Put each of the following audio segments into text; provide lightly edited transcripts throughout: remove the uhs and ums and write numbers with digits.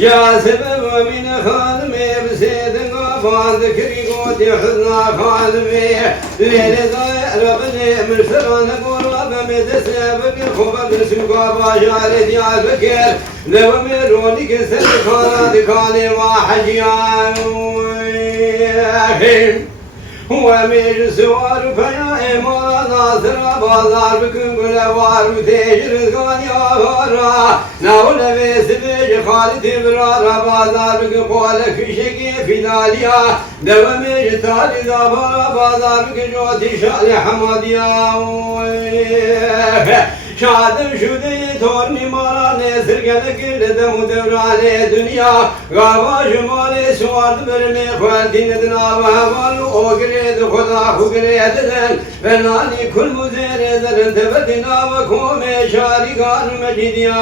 جاسب ومن خادمي بسيد قفان ذكري قوتي حزنا خادمي ليل ضايع ربني من سران قرب مدسنا بخوبة بسوقا باشاري ديال بكير لو ميروني كسر خانا دكاني واحد ومير سوار فيا إما ناصر بازار بكم قلوار وتجر غاني آغارا ناول بيسبيج خالد برارا بازار بكم قولك شكي في داليا دومير تالي دابارا بازار بكم جوتي شالي حماديا شادم شدی تورنی مارا نسر گلک لدم دورانه دنیا غابا جمال سوارد برمی خواردین دنا و هوالو اوگرید خدا خوگرید دن بنانی کل مزیر درن تبدنا و کوم شارگان مجیدیا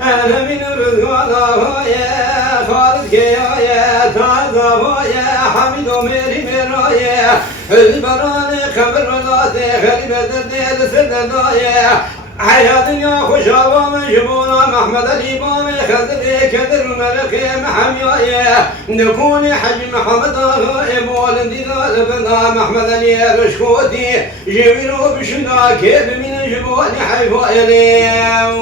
انا من رضوانا هایا خالد کیا تازا هایا حمید و میری میرایا البران خبر راته خلیب درد سردایا حياة يا خوشا ومجبونا محمد الإمام خذري كدر ملك محميايا نكون حج محمد غائب والدي ذال بنا محمد لي رشكوتي جبرو بشنا كيف من جبوني حيفايا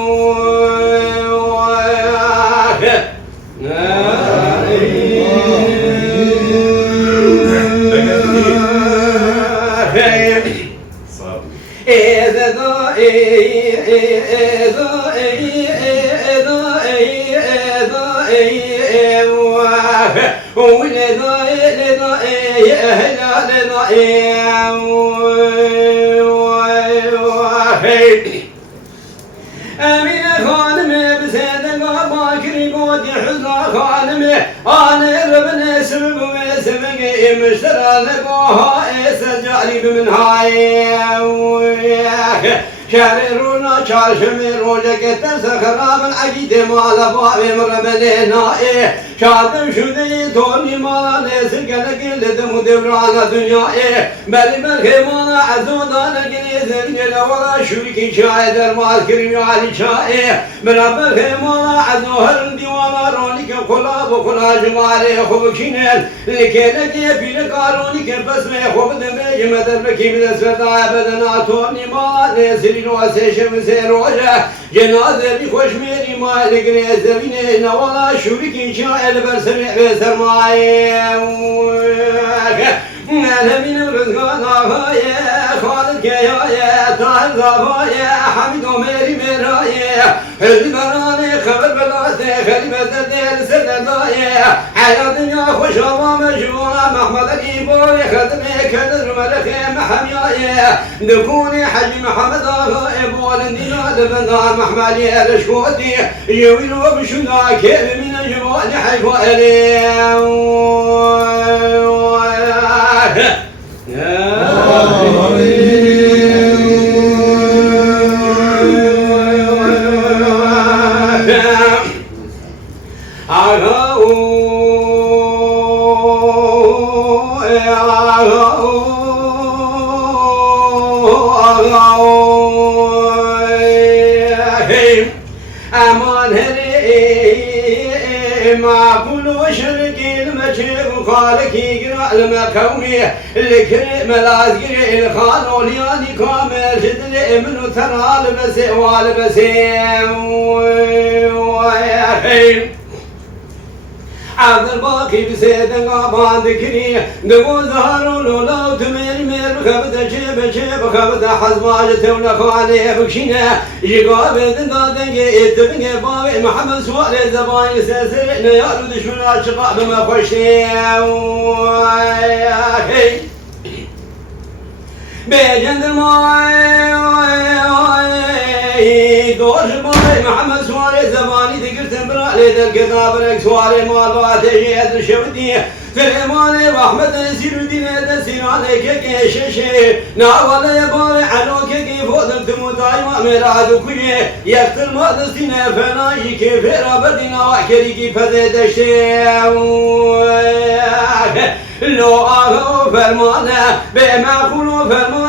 أمين خانمي بسيدنا باكري قودي حزنا خانمي أنا ربنا سبب وسبقي مشترى لقوها إسجاري بمن هاي شاررونا شارشمي روجك ترسى خراب العجيد مالا بابي مربلينا شادم شدي توني مالا نسر قلق لدم دبرانا دنيا بل بالخيمانا عزودانا قليزر قلق ولا شركي شاي درمال كريم علي شاي برب الخيمانا عزوهر ديوانا رونيك قلاب وقلا جمالي خوب كينل لكيلك في لقارونيك بسمي خوب دمي مدربكي من اسفر بدنا توني مالا نسر رواسي شمسي روجه جنازه بخوش ميري مالك نزميني نوالا شركي شاي البرسمي بسرماي أنا من رزقنا هاي خالد كياي طاهر زباي حميد وميري ميراي البراني خبر بلاتي خليفة الدين سرداي حياة يا خوش ومجبورة محمد الإيبوي خدمي كدر ملكي محمياي نكوني حج محمد غائب والندينا لبنان محمدي الشكوتي يويلو بشنا كيف من جواني حيفائلي أمان هري ما كل شرقي المشرق قالك يقرأ المكومي لك ملازقري الخانولياني كامل شدلي منو ترى لبسي والبسي عبد الباقي بسيدن قابان ذكري دقو زهرون ولو تمير مير خبت جيب خبت حزماجة ونخواني بكشينا يقاب دندادن يتبني بابي محمد سوالي زباين ساسر نيارو دشمنا شقاء بما خوشي بيجند الماي دوش باي محمد سواري زباني ذكرت برالي ذا الكتاب لك سواري مال باتي هذا الشودي سليماني رحمة سير الدين هذا سيراني كي شيشي ناول يباوي عنو كي فوضل تموتاي ما مراد كي يقتل ما دستينا فناي كي فيرا بدينا وحكري كي فزيدشتي لو آهو فرمانه بما قولو فرمانه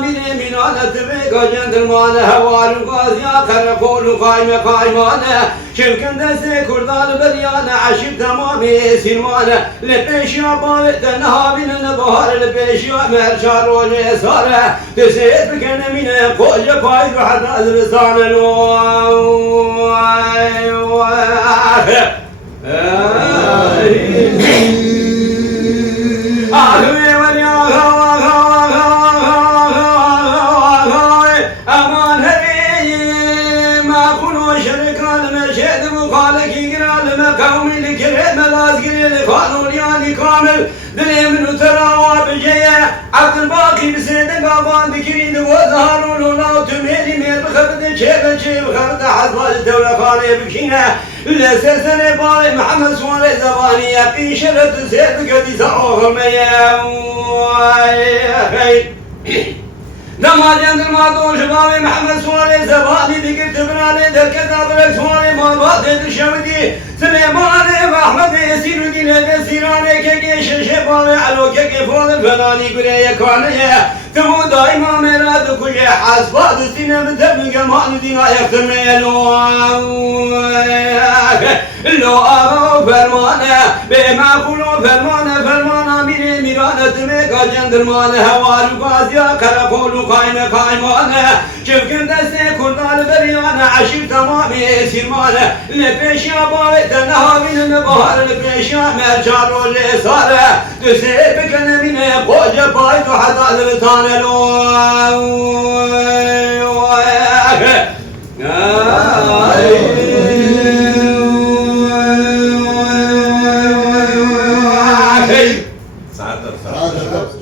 میره مینانه تبقى جندرمانه هوالو قازیا خرقولو قایمانه شمکن دست کردان بریانه عشق تمامی سیرمانه لپیشیا باوت نهابین نبهار لپیشیا مرشا روژه ساره تسید بکنه مینه قوج پای رو حد از بسانه قومي الكريم الازقري القانونياني كامل دنيا منو تراوى بجيه عبد الباقي بسيد قابان ذكري وزهرون ولا تميلي مير بخبد شيب بخبد حسب الدولة خانية بكشينة لسلسلة بالي محمد سوالي زباني يقين شرط سيد قدي سعوه مياه نما جندر ما دور شبابي محمد سوالي زباني ذكرت برالي ذا الكتاب لك سوالي مالبات الشودي سليماني واحمد يسير الدين هذا سيراني كي شبابي علو كي فوض الفناني قرية كانية تمو دايما مراد كل حسبات السنة متبقى مان دينا يختمي لو آغا فرمانه بما قولو فرمانه میره میرانه تمقا جندرمانه هوالو قازیا خرقولو قایمانه چفکن دست کردان بریانه عشق تمامی سیرمانه لپیشیا باوت نهابین نبهار لپیشیا مرچا روژه ساره دسته بکنه مینه قوج پای تو حتا دلتانه لو سعادة